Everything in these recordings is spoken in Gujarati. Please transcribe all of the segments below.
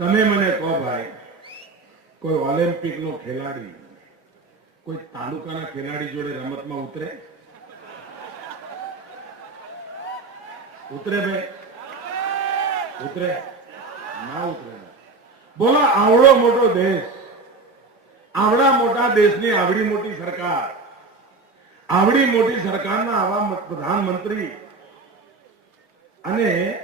તમે મને કહો ભાઈ, કોઈ ઓલિમ્પિક નો ખેલાડી કોઈ તાલુકાના ખેલાડી જોડે રમતમાં ઉતરે? ઉતરે ભાઈ. ઉતરે. ના ઉતરે. બોલો, આવડો મોટો દેશ. આવડા મોટા દેશની આવડી મોટી સરકાર. આવડી મોટી સરકારના આવા પ્રધાનમંત્રી અને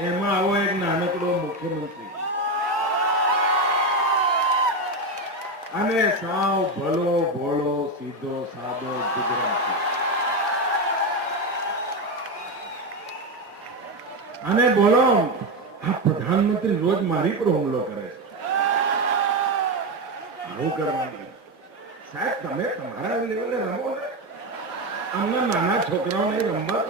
એમાં આવો એક નાનકડો મુખ્યમંત્રી અને સાવ ભલો ભોળો સીધો સાદો ગુજરાતી અને બોલો આ પ્રધાનમંત્રી રોજ મારી પર હુમલો કરે છે આવું કરવાનું સાહેબ તમે તમારા લેવલે રમો ને નાના છોકરાઓને રમવા.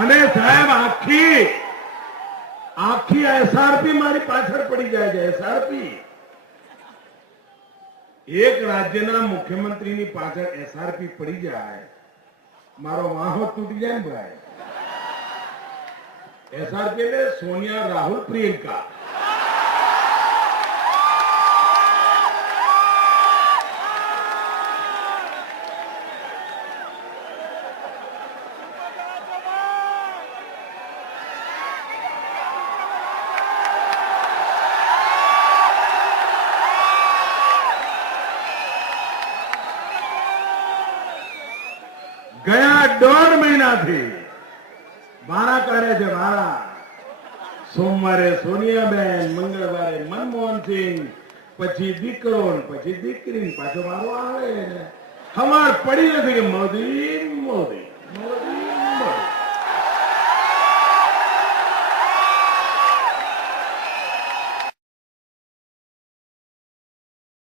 અને સાહેબ, આખી આખી એસઆરપી મારી પાછળ પડી જાય છે એસઆરપી એક રાજ્યના મુખ્યમંત્રીની પાછળ એસઆરપી પડી જાય, મારો વાહો તૂટી જાય ભાઈ. एसआरपी में सोनिया राहुल प्रियंका। गया डॉन महीना थी વારા કાઢે છે, મારા. સોમવારે સોનિયાબેન, મંગળવારે મનમોહનસિંહ, પછી દીકરો પછી દીકરી પાછો મારો આવે ને. ખબર પડી નથી કે મોદી.